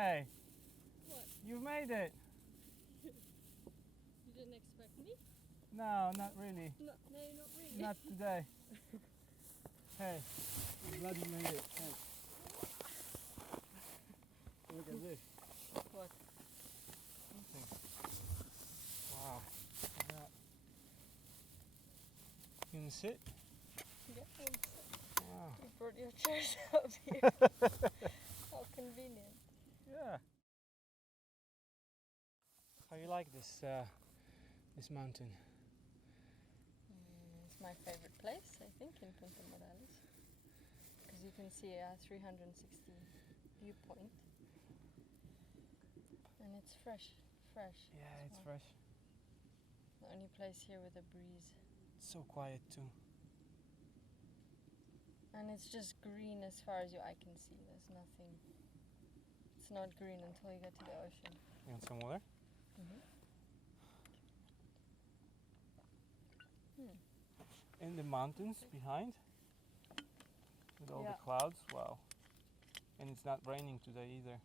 Hey, What? you made it. You didn't expect me? No, not really. No, not really. Not today. Hey, you bloody made it. Hey. Look at this. What? Something. Wow. Look at that. You gonna sit? Yeah, Wow. you brought your chairs up here. How convenient. Yeah. How you like this this mountain? It's my favorite place, I think, in Punta Morales. Because you can see a 360 viewpoint. And it's fresh. Yeah, it's well. fresh. The only place here with a breeze. It's so quiet too. And it's just green as far as your eye can see. There's nothing. It's not green until you get to the ocean. You want some water? In the mountains behind, with all Yeah. the clouds. Wow. And it's not raining today either.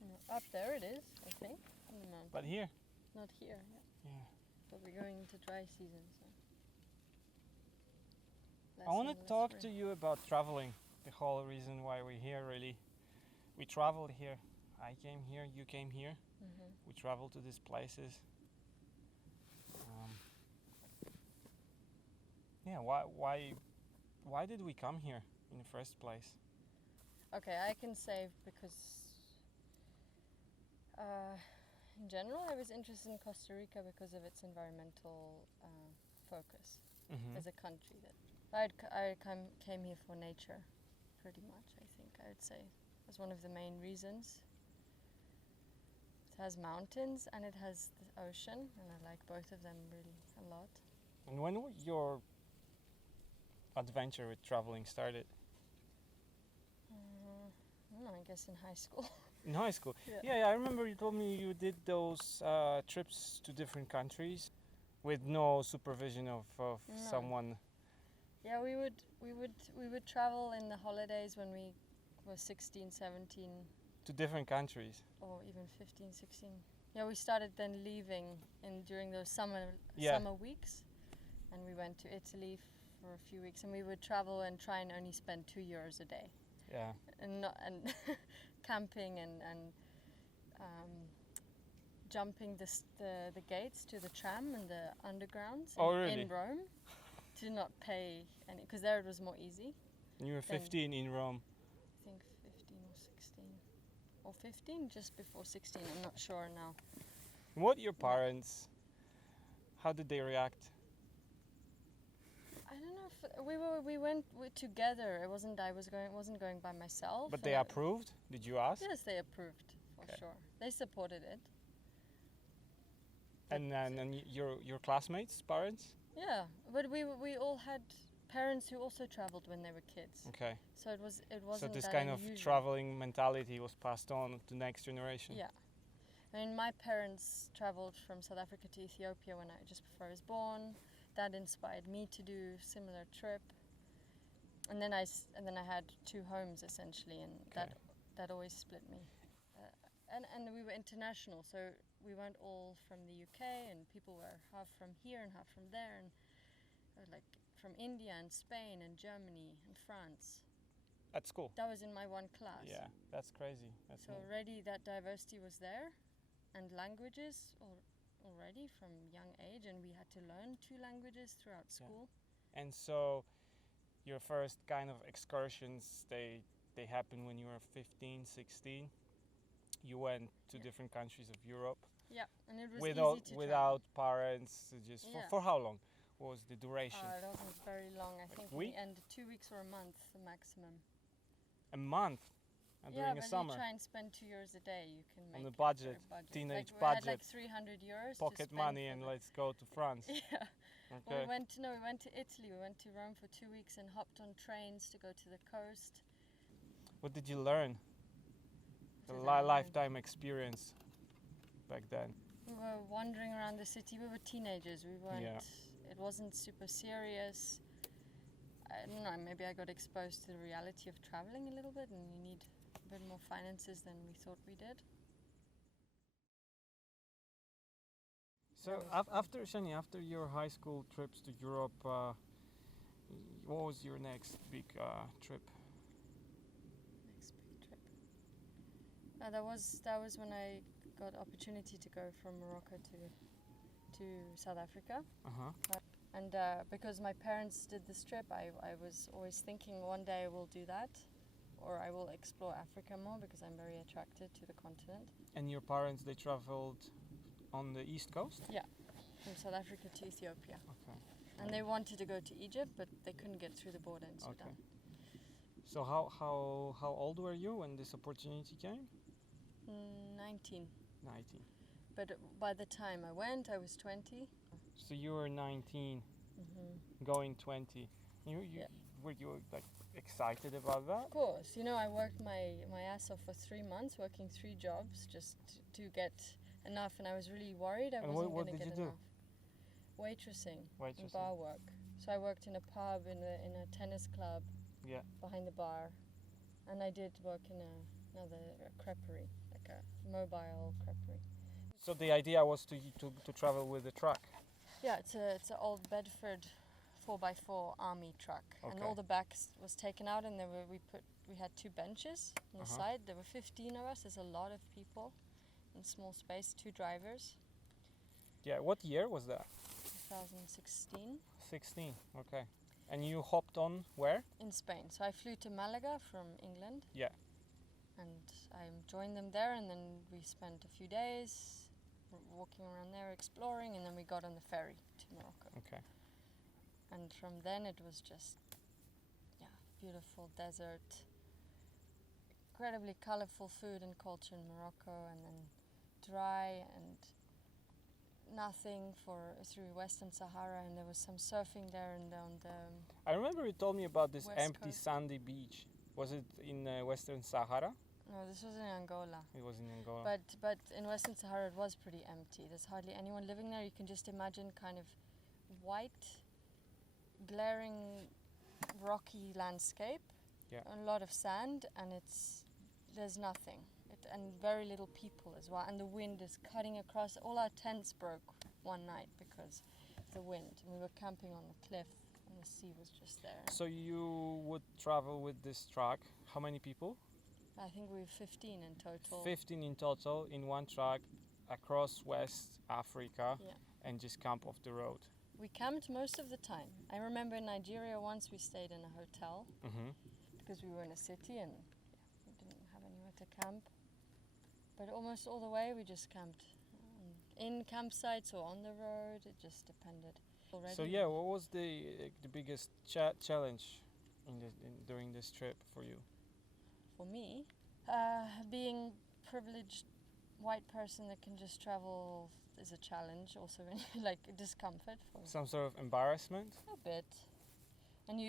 No, up there it is, I think, in the mountain. But here? Not here, Yeah. but we're going into dry season, so. I want to talk to you about traveling. The whole reason why we're here, really. We traveled here. I came here, you came here. We traveled to these places. Yeah, why did we come here in the first place? Okay, I can say because in general I was interested in Costa Rica because of its environmental focus as a country. That I came here for nature, pretty much. I think I would say as one of the main reasons. It has mountains and it has the ocean, and I like both of them really a lot. And when your adventure with traveling started? I guess in high school. In high school? Yeah. Yeah, I remember you told me you did those trips to different countries with no supervision of No. someone. Yeah, we would travel in the holidays when we were 16, 17. To different countries? Or even 15, 16. Yeah, we started then leaving during those summer weeks, and we went to Italy for a few weeks, and we would travel and try and only spend €2 a day. Yeah. And camping and jumping the gates to the tram and the undergrounds in Rome to not pay any, because there it was more easy. You were 15 in Rome. I think 15 or 16. Or 15, just before 16, I'm not sure now. What your parents, how did they react? I don't know if we went together. I wasn't going by myself. But they approved? Did you ask? Yes, they approved for sure. They supported it. And your classmates' parents? Yeah, but we all had parents who also traveled when they were kids. Okay. So it wasn't. So this that kind unusual. of traveling mentality was passed on to next generation. Yeah. I mean, my parents traveled from South Africa to Ethiopia just before I was born. That inspired me to do a similar trip. And then I had two homes essentially, and that always split me. And we were international, so we weren't all from the UK, and people were half from here and half from there, and like from India and Spain and Germany and France. At school? That was in my one class. Yeah, that's crazy. So already that diversity was there, and languages already from young age, and we had to learn 2 languages throughout school. Yeah. And so your first kind of excursions, they happened when you were 15, 16. You went to different countries of Europe. Yeah, and it was without parents, just for how long? What was the duration? It wasn't very long. I think in the end 2 weeks or a month, the maximum. A month? And during the summer? You try and spend €2 a day. You can make on the budget, teenage budget. We had like €300 pocket money, and let's go to France. Yeah. Okay. Well, we went to Italy. We went to Rome for 2 weeks and hopped on trains to go to the coast. What did you learn? A lifetime experience back then. We were wandering around the city. We were teenagers. We weren't. Yeah. It wasn't super serious. I don't know. Maybe I got exposed to the reality of traveling a little bit, and you need a bit more finances than we thought we did. So after Shani, after your high school trips to Europe, what was your next big trip? Next big trip. That was when I got opportunity to go from Morocco to South Africa. Uh-huh. And because my parents did this trip, I was always thinking one day I will do that, or I will explore Africa more because I'm very attracted to the continent. And your parents, they traveled on the east coast? Yeah, from South Africa to Ethiopia. Okay. And they wanted to go to Egypt, but they couldn't get through the border in Sudan. Okay. So how old were you when this opportunity came? 19. 19. But by the time I went, I was 20. So you were 19, going 20. Yeah. Were you like excited about that? Of course, I worked my ass off for 3 months, working 3 jobs just to get enough, and I was really worried I wasn't going to get enough. Waitressing. And bar work. So I worked in a pub, in a tennis club, behind the bar, and I did work in another creperie, like a mobile creperie. So the idea was to travel with a truck. Yeah, it's an old Bedford 4x4 army truck, and all the back was taken out, and we had 2 benches on the side. There were 15 of us. There's a lot of people in small space. 2 drivers. Yeah. What year was that? 2016. 16. Okay. And you hopped on where? In Spain. So I flew to Malaga from England. Yeah. And I joined them there, and then we spent a few days walking around there, exploring, and then we got on the ferry to Morocco. Okay. And from then it was just, beautiful desert, incredibly colorful food and culture in Morocco, and then dry and nothing through Western Sahara, and there was some surfing there and on the. I remember you told me about this West empty coast. sandy beach. Was it in Western Sahara? No, this was in Angola. It was in Angola. But in Western Sahara it was pretty empty. There's hardly anyone living there. You can just imagine kind of white, glaring, rocky landscape. Yeah. A lot of sand, and there's nothing. And very little people as well. And the wind is cutting across. All our tents broke one night because of the wind. And we were camping on the cliff, and the sea was just there. So you would travel with this truck. How many people? I think we were 15 in total. 15 in total in one truck across West Africa, and just camp off the road. We camped most of the time. I remember in Nigeria once we stayed in a hotel because we were in a city and we didn't have anywhere to camp. But almost all the way we just camped in campsites or on the road. It just depended. So what was the biggest challenge during this trip for you? For me, being privileged white person that can just travel is a challenge. Also, like discomfort. Some sort of embarrassment. A bit. And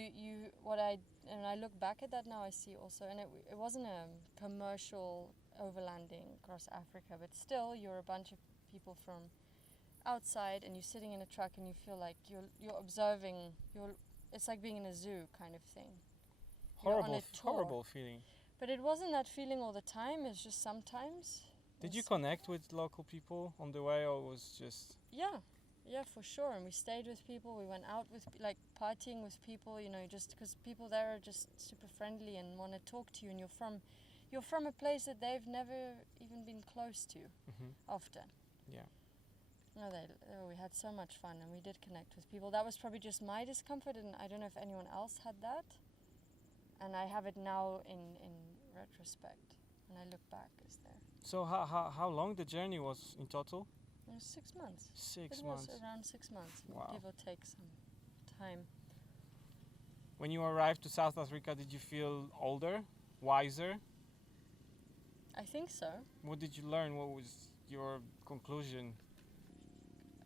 when I look back at that now, I see also, and it wasn't a commercial overlanding across Africa, but still, you're a bunch of people from outside, and you're sitting in a truck, and you feel like you're observing. It's like being in a zoo kind of thing. Horrible feeling. But it wasn't that feeling all the time. It's just sometimes. Did you connect with local people on the way, or was just? Yeah, for sure. And we stayed with people. We went out with partying with people. Just because people there are just super friendly and want to talk to you, and you're from a place that they've never even been close to often. Yeah. No, we had so much fun, and we did connect with people. That was probably just my discomfort, and I don't know if anyone else had that. And I have it now in retrospect, when I look back, is there. So how long the journey was in total? It was 6 months. 6 months. It was around 6 months, Wow. give or take some time. When you arrived to South Africa, did you feel older, wiser? I think so. What did you learn? What was your conclusion?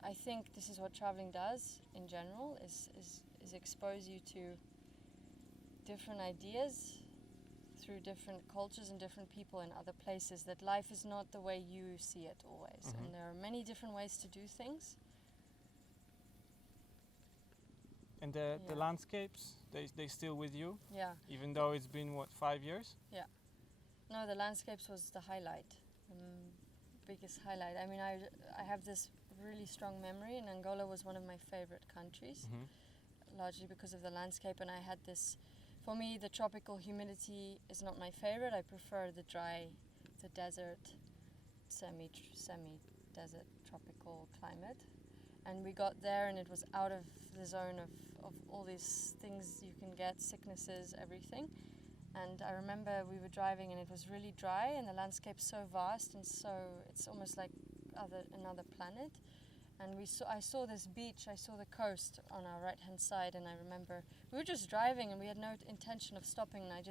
I think this is what traveling does in general, is expose you to different ideas through different cultures and different people in other places, that life is not the way you see it always. And there are many different ways to do things. And the landscapes, they still with you? Yeah. Even though it's been, 5 years? No, the landscapes was the highlight, biggest highlight. I mean, I have this really strong memory, and Angola was one of my favorite countries, largely because of the landscape. And I had this, for me, the tropical humidity is not my favorite. I prefer the dry, the desert, semi-desert tropical climate. And we got there, and it was out of the zone of all these things you can get, sicknesses, everything. And I remember we were driving, and it was really dry, and the landscape's so vast, and so it's almost like another planet. And I saw this beach, I saw the coast on our right-hand side, and I remember we were just driving, and we had no intention of stopping. And I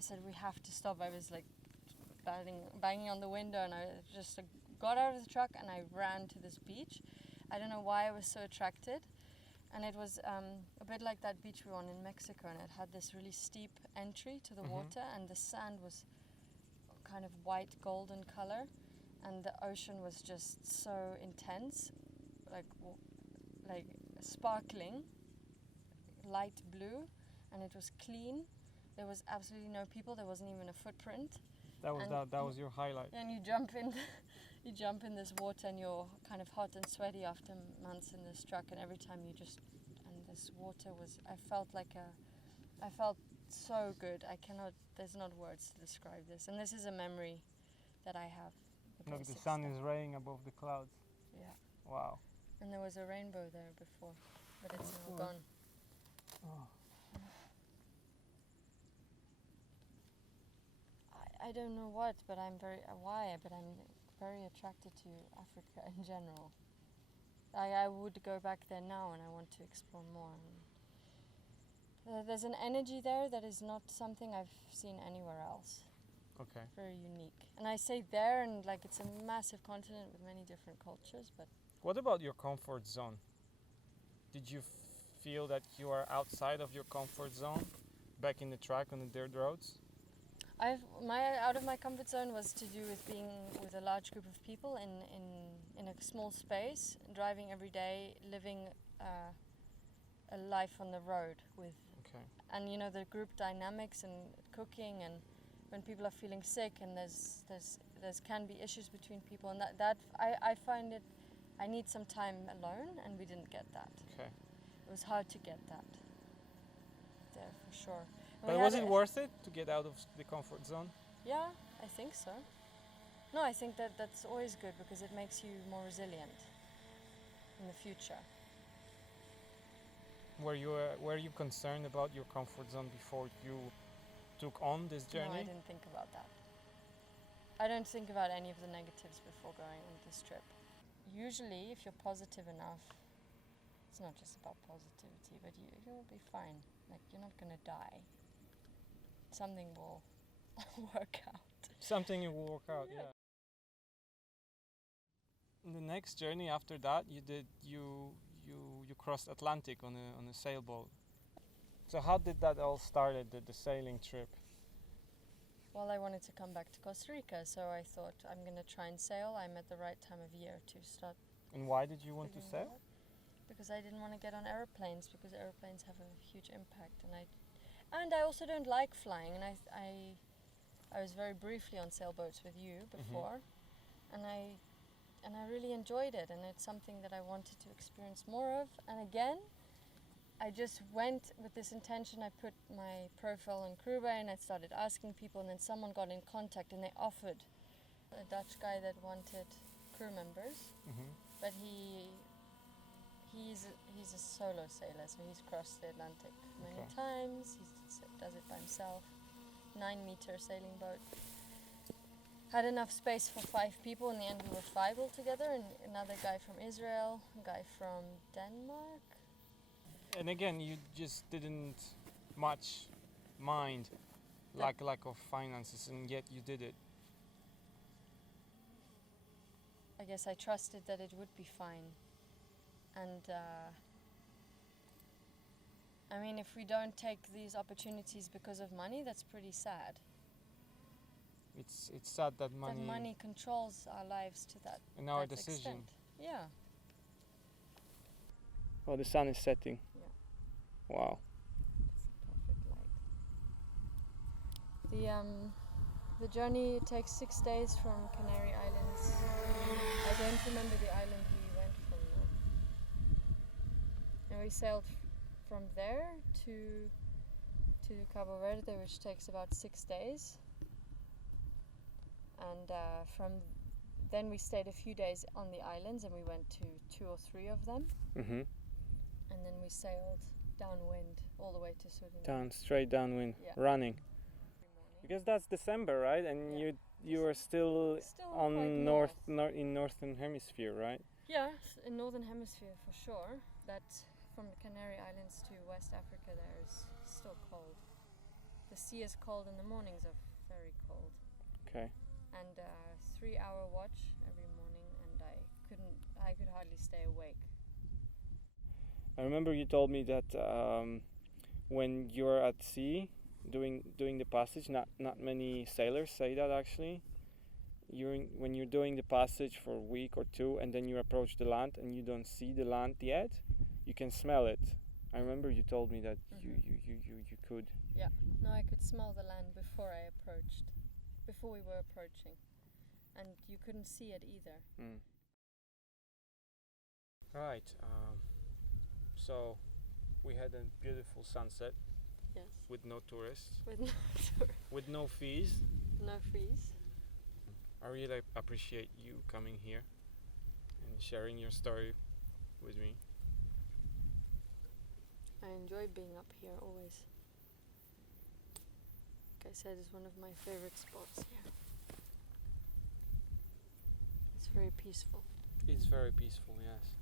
said, we have to stop. I was like banging on the window, and I just got out of the truck, and I ran to this beach. I don't know why I was so attracted. And it was a bit like that beach we were on in Mexico, and it had this really steep entry to the water, and the sand was kind of white golden color, and the ocean was just so intense, like sparkling, light blue, and it was clean. There was absolutely no people. There wasn't even a footprint. That was your highlight. And you jump in. You jump in this water, and you're kind of hot and sweaty after months in this truck, and every time and this water was, I felt so good. There's not words to describe this. And this is a memory that I have. Look, the sun is raying above the clouds. Yeah. Wow. And there was a rainbow there before, but it's now gone. Oh. I don't know what, but I'm very attracted to Africa in general. I would go back there now, and I want to explore more. There's an energy there that is not something I've seen anywhere else. Okay. Very unique. And I say there, and like it's a massive continent with many different cultures, but... What about your comfort zone? Did you feel that you are outside of your comfort zone, back in the truck on the dirt roads? Out of my comfort zone was to do with being with a large group of people in a small space, driving every day, living a life on the road with. Okay. And you know, the group dynamics and cooking, and when people are feeling sick, and there's can be issues between people, and that I find it. I need some time alone, and we didn't get that. Okay. It was hard to get that there for sure. But was it worth it to get out of the comfort zone? Yeah, I think so. No, I think that's always good, because it makes you more resilient in the future. Were you concerned about your comfort zone before you took on this journey? No, I didn't think about that. I don't think about any of the negatives before going on this trip. Usually, if you're positive enough, it's not just about positivity, but you'll be fine. Like, you're not gonna die. Something will work out. Something will work out, yeah. The next journey after that, you crossed Atlantic on a sailboat. So how did that all started, the sailing trip? Well, I wanted to come back to Costa Rica, so I thought I'm gonna try and sail. I'm at the right time of year to start. And why did you want to sail? Because I didn't want to get on airplanes, because airplanes have a huge impact, and I also don't like flying. And I was very briefly on sailboats with you before, and I really enjoyed it, and it's something that I wanted to experience more of. And again, I just went with this intention. I put my profile on Crewbay, and I started asking people, and then someone got in contact, and they offered a Dutch guy that wanted crew members, but he's a solo sailor, so he's crossed the Atlantic many times. He does it by himself. 9-meter sailing boat. Had enough space for 5 people. In the end, we were 5 altogether, and another guy from Israel, a guy from Denmark. And again, you just didn't much mind lack of finances, and yet you did it. I guess I trusted that it would be fine. And I mean, if we don't take these opportunities because of money, that's pretty sad. It's sad that money... That money controls our lives to that and our that decision. Extent. Yeah. Oh, the sun is setting. Yeah. Wow. It's a perfect light. The journey takes 6 days from Canary Islands. I don't remember the island we went from now. And we sailed from there to Cabo Verde, which takes about 6 days. And from then we stayed a few days on the islands, and we went to 2 or 3 of them. Mm-hmm. And then we sailed downwind all the way to Suriname. Straight downwind, Yeah. running. Every morning. Because that's December, right? And Yeah. you are still Still on quite in northern hemisphere, right? Yeah, in northern hemisphere for sure. That from the Canary Islands to West Africa there is still cold. The sea is cold and the mornings are very cold. Okay. And 3-hour watch every morning, and I could hardly stay awake. I remember you told me that when you're at sea doing the passage, not many sailors say that actually. When you're doing the passage for a week or 2, and then you approach the land and you don't see the land yet, you can smell it. I remember you told me that you could. Yeah, no, I could smell the land before we were approaching, and you couldn't see it either. Mm. Right. So we had a beautiful sunset. Yes. With no tourists. With no fees. no fees. I really appreciate you coming here and sharing your story with me. I enjoy being up here always. Like I said, it's one of my favorite spots here. It's very peaceful. It's very peaceful, yes.